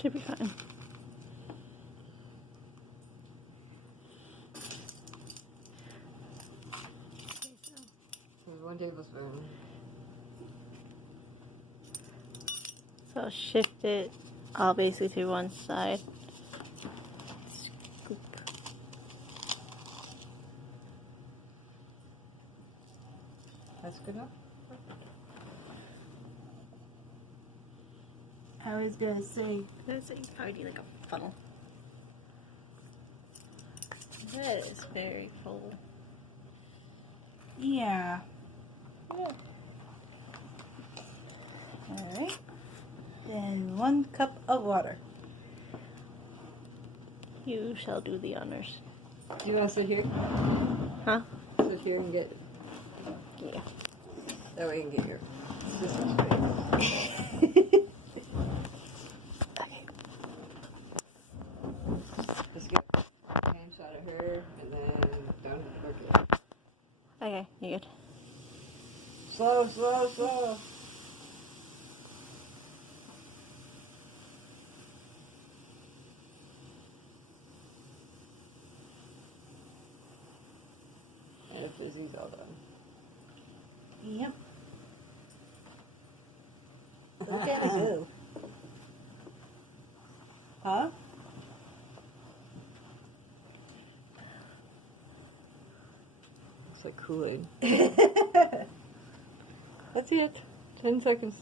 Should be fine. Here's 1 tablespoon. So I'll shift it all basically to one side. Scoop. That's good enough? I was gonna say you probably need like a funnel. That is very full. Yeah. Alright. Then 1 cup of water. You shall do the honors. Do you want to sit here? Huh? Sit here and get. Yeah. That way you can get your sister's face. Okay. Just get a hand shot of her and then don't work it. Okay, you good. Slow, slow, slow. And the fizzing's all done. Yep. Look at it go. Huh? Looks like Kool-Aid. That's it. 10 seconds.